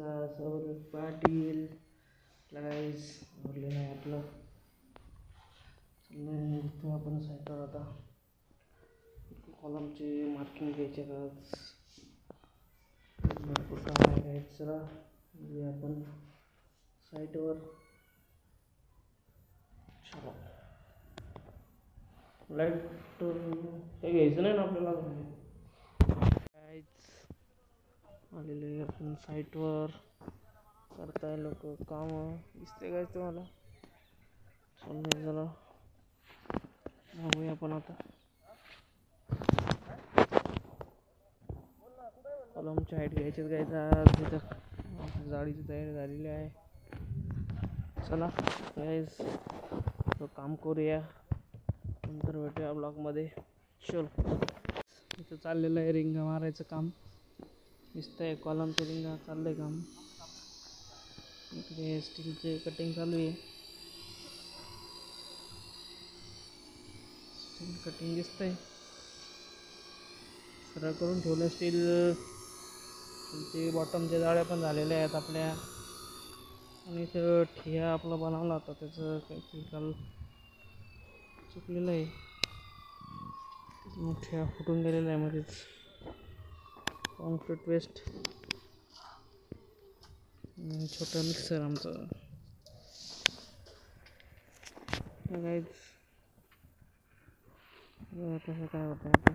आमचा सौरभ पाटील गाईज आवडलेलं आहे आपलं. इथं आपण साईटवर आता कॉलमचे मार्किंग घ्यायचे का भरपूर काम आहे. चला आपण साईटवर चला. लाईट काही घ्यायचं नाही ना आपल्याला. काहीच आलेले आपण साईटवर करताय लोक काम दिसते काय तुम्हाला. चाललंय जरा बघूया आपण आता. कॉलमची हाईट घ्यायची तिथं जाळीची तयारी झालेली आहे. चला गाईज काम करूया, नंतर भेटूया ब्लॉगमध्ये. चल इथं चाललेलं आहे रिंगा मारायचं काम. दिसतंय कॉलमचं रिंगा चाललंय काम. इकडे स्टीलचे कटिंग चालू आहे. स्टील कटिंग दिसतंय सरळ करून ठेवलं. स्टीलचे बॉटमच्या जाळ्या पण झालेल्या आहेत आपल्या. आणि इथं ठिया आपला बनवला होता त्याचं काहीतरी काल चुकलेलं आहे. ठिया फुटून गेलेला आहे मध्येच. कॉन्क्रीट वेस्ट छोटा मिक्सर आमचा गाईज. कसं काय होतं आता.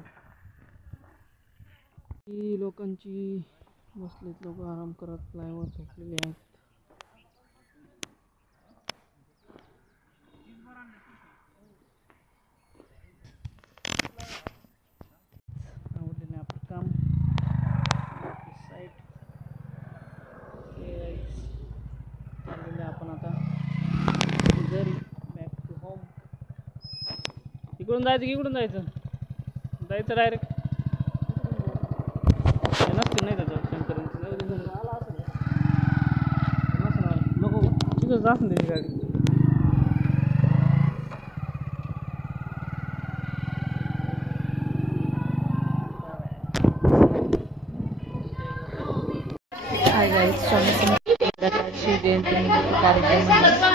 ही लोकांची बसलेत लोक आराम करत प्लायवर झोपलेले आहेत. आवडले आपलं काम साईट चाललेलं आपण आता घरी बॅक टू होम. इकडून जायचं की इकडून जायचं डायरेक्ट नसते नाही त्याचं शंकरांचं नको तिथं जास्त त्याची गाडी. हाय गाईज, स्वामी समर्थांची जयंतीनिमित्त कार्यक्रम आहे.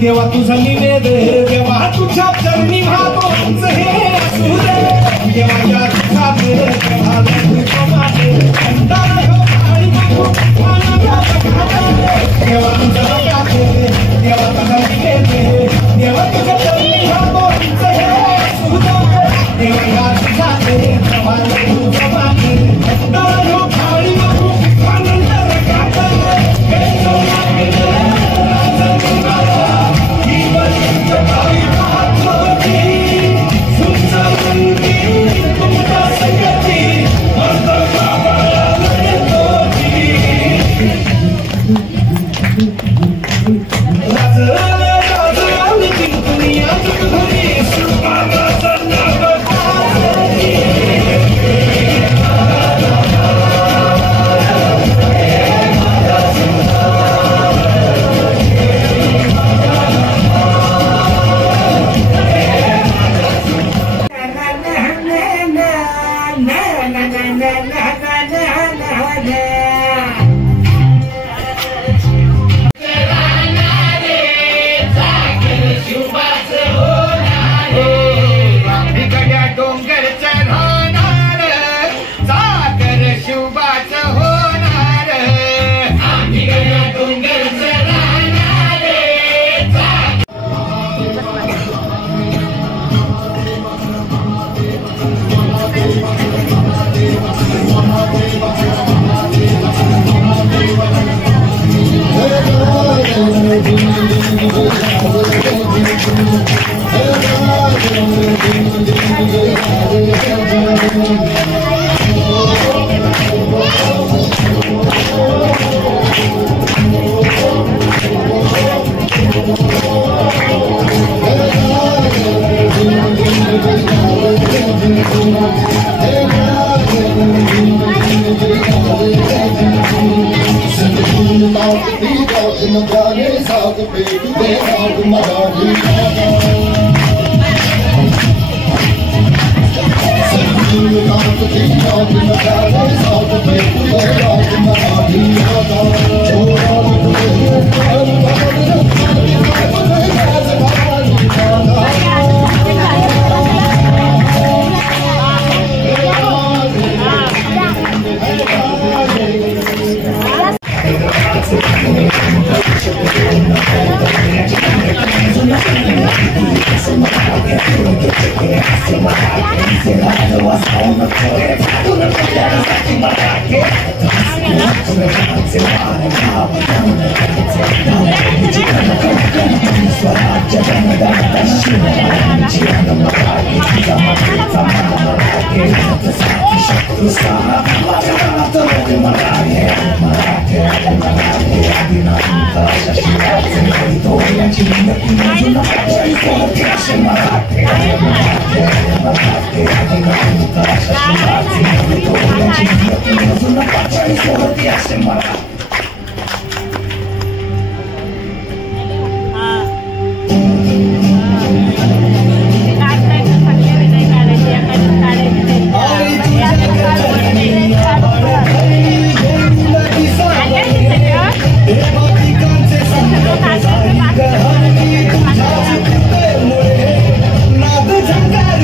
देवा तुझा निवेद देवा तुझ्या चरणी भागो हे असू दे देवाच्या हातात देवा तुझा मागे अंधार हो आणि नको पाण्याचा घाटा देवा तुझा हातात देवा तुझा निवेद देवा तुझ्या चरणी भागो हे असू दे देवाच्या हातात देवा तुझा मागे अंधार हो आणि नको पाण्याचा घाटा नाद झंकार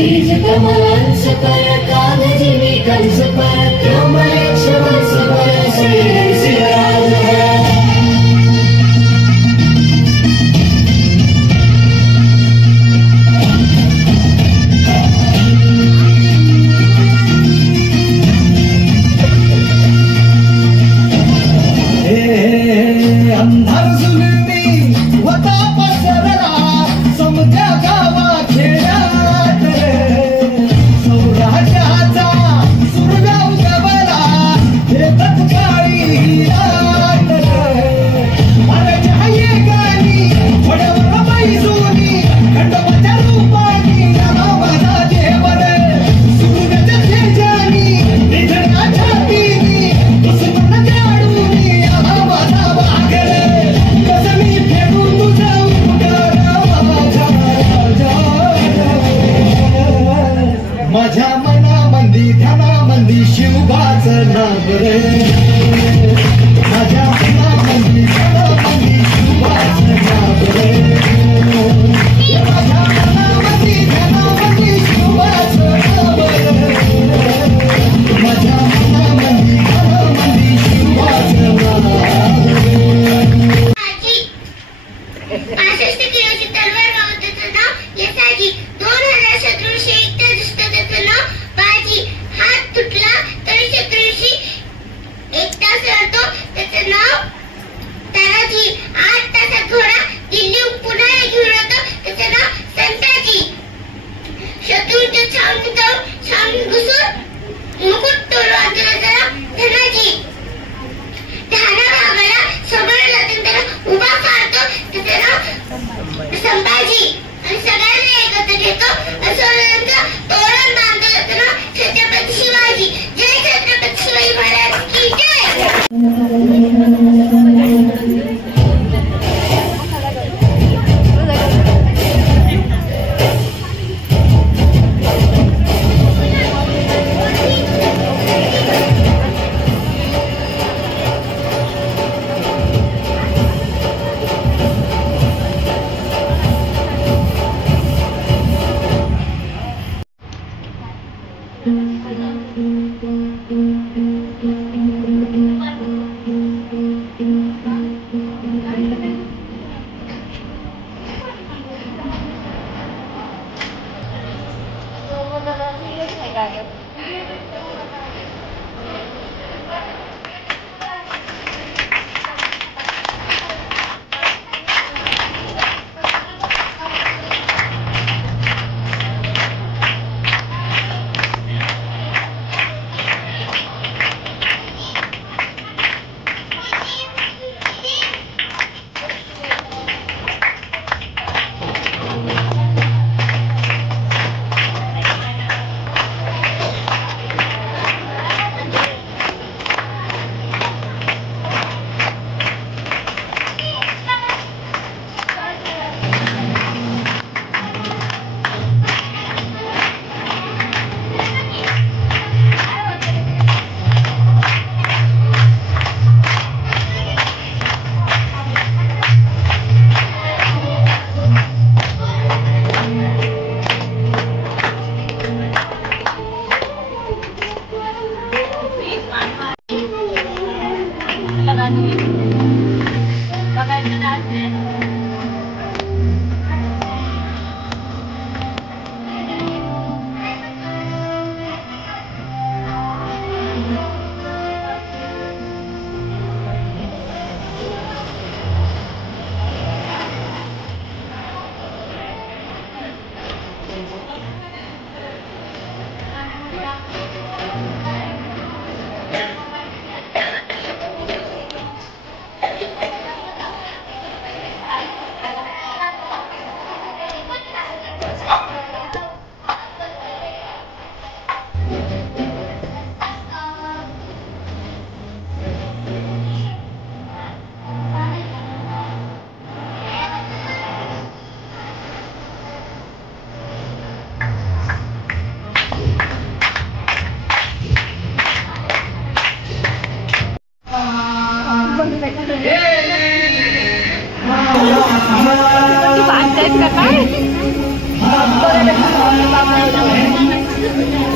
बीज कमल पर कागज में कंस पर क्यों श्री सियाराज है। अंधार जुलमी होता पसरला समत्या गावा खेळात सौराष्ट्राचा सुरगाव गवला हे तत्काळी रात मराठ्या ये गाणी वडवर बैसुनी खंडोबाच्या रूपानी नावाचा देवर सूर्याच्या तेजानी निधनाच्या तिनी दुश्मन जाडूनी आवाजा माझ्या मनामंदी ध्यानामंदी शिवबाचं नाव रे माझ्या मनामंदी ध्यानामंदी शिवबाचं नाव रे माझ्या मनामंदी ध्यानामंदी शिवबाचं नाव रे माझ्या मनामंदी ध्यानामंदी शिवबाचं नाव रे। 65 किलोची तलवार गावत त्याचं नाव यसाजी 2000 शत्रूंशी एकटा दिसतं त्याचं नाव बाजी हात तुटला तरी शत्रूंशी एकटा सरतो त्याचं नाव तानाजी 8 तासात घोडा दिल्ली पुन्हा घेऊन येतो त्याचं नाव संताजी शत्रूंच्या छावणीत जाऊन छावणीत घुसून मुकुट तोडून त्याचं नाव धनाजी ठाणा भागाला समोर जाऊन त्याला उभा काढतो त्याचं नाव संभाजी आणि सगळ्यांना एकत्र घेतो असं तोरण बांधतो त्याचं नाव छत्रपती शिवाजी। जय छत्रपती शिवाजी महाराज की जय।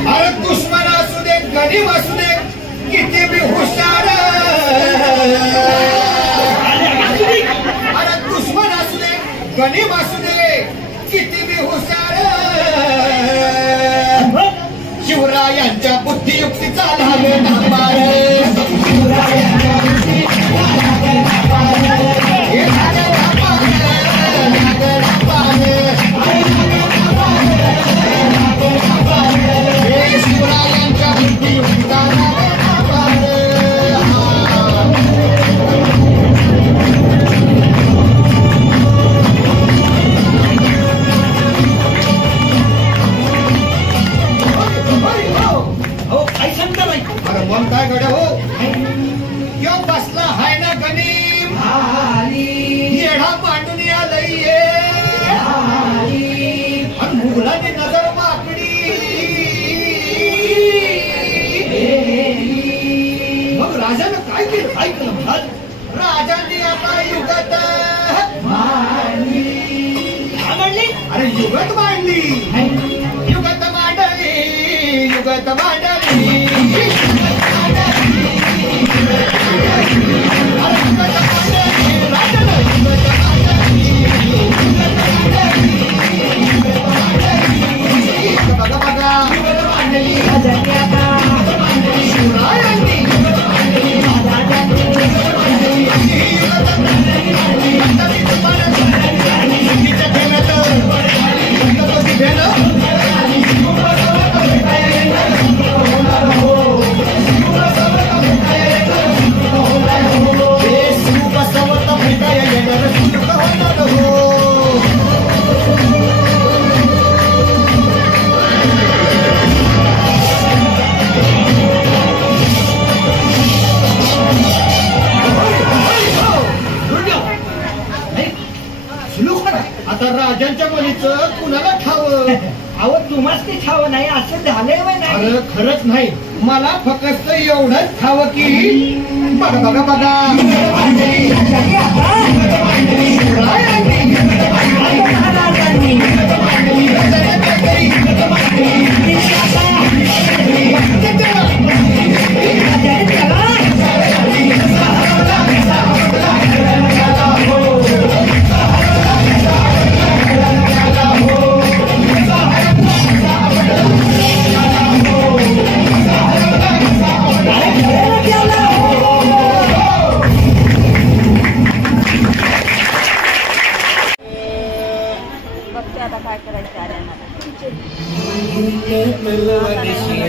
अरे दुश्मन असू दे गरीब असू दे किती बी हुशार अरे दुश्मन असू दे गरीब असू दे किती बी हुशार शिवरायांच्या बुद्धियुक्तीचा लागे नापार शिवरायांच्या बुद्धियुक्तीचा लागे नापार शिवरायांच्या बुद्धियुक्तीचा लागे नापार मग काय गड्या हो यो बसला हाय ना गणिम येडा मांडून आलंय आणि मुघलाने नजर माकडी मग राजानं काय केलं ऐकलं राजांनी आता युगात अरे युगत मांडली युगत मांडली युगत मांडली आता राजांच्या मुलीचं कुणाला ठाव अहो तुम्हाच ते ठाव नाही असं झालंय नाही अरे खरंच नाही मला फक्त एवढंच ठाव की बघा बघा बघा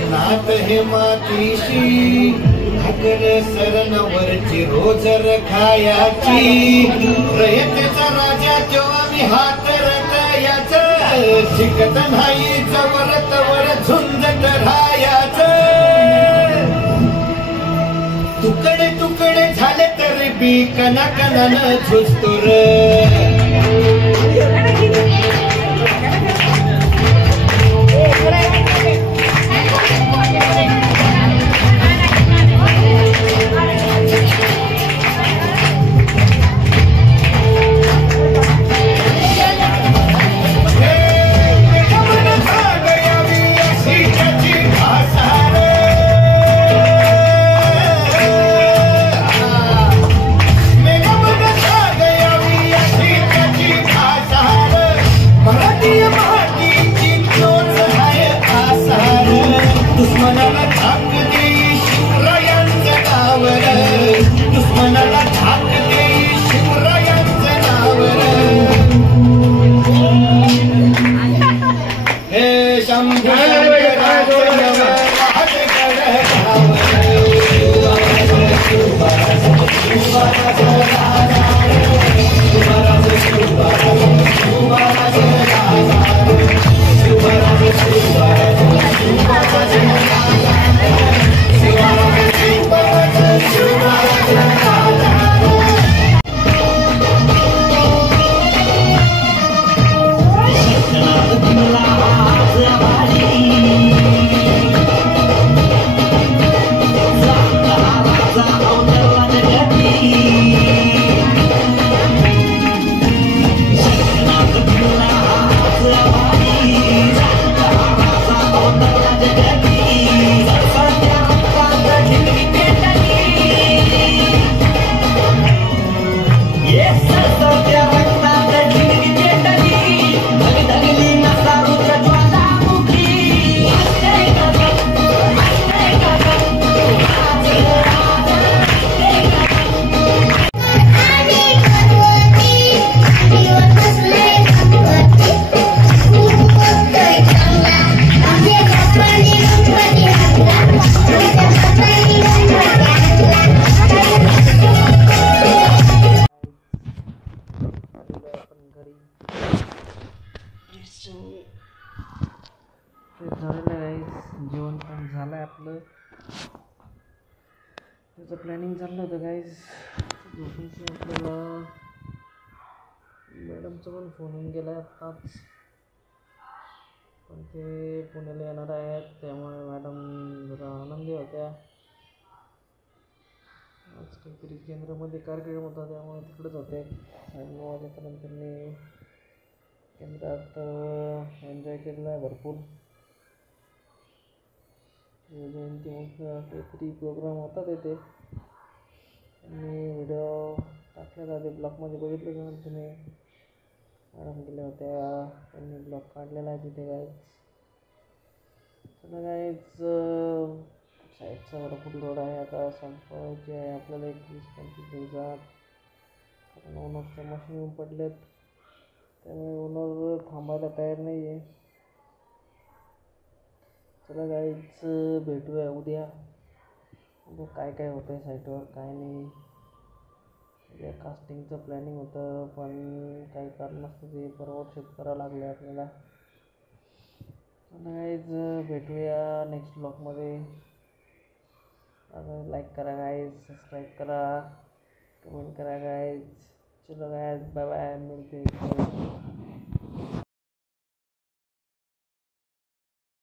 नाथ हे मातीशी भाकर सरणावरची रोजर खायाची रयतेचा राजा जेव्हा मी हात रतायाच शिकत नाही जवरत वर झुंजत राहायाच तुकडे तुकडे झाले तरी बी कना कनानं झुजतो रे Thank you. ते झालेलं आहे, जेवण पण झालं आहे आपलं. त्याचं प्लॅनिंग चाललं होतं गाईज झोपायचं आपल्याला. मॅडमचा पण फोन येऊन गेला आहे आत्ताच, पण ते पुण्याला येणार आहेत त्यामुळे मॅडम जरा आनंदी होत्या. आज काहीतरी केंद्रामध्ये कार्यक्रम होता त्यामुळे तिकडेच होते. 9 वाजेपर्यंत त्यांनी केंद्रात एन्जॉय केलेला आहे भरपूर. जयंतीमुळे काहीतरी प्रोग्राम होता तिथे. मी व्हिडिओ टाकलेला ते ब्लॉगमध्ये बघितलं का तुम्ही. मॅडम गेल्या होत्या, त्यांनी ब्लॉग काढलेला आहे तिथे गाईज. चला गाईज, साईडचा भरपूर लोड आहे, आता संपवायचे आहे आपल्याला 21-25 दिवसात. कारण ओनरच्या मशीन येऊन पडलेत त्यामुळे ओनर थांबायला तयार नाही आहे. चला गाईज, भेटूया उद्या. उद्या काय काय होतं आहे साईटवर काय नाही. उद्या कास्टिंगचं प्लॅनिंग होतं पण काही कारणास्तव ते फॉरवर्ड शिफ्ट करावं लागलं आपल्याला. चला गाईज, भेटूया नेक्स्ट ब्लॉगमध्ये. लाईक करा गाईज, सबस्क्राईब करा, कमेंट करा गाईज. चलो गाईज, बाय बाय, मिळते.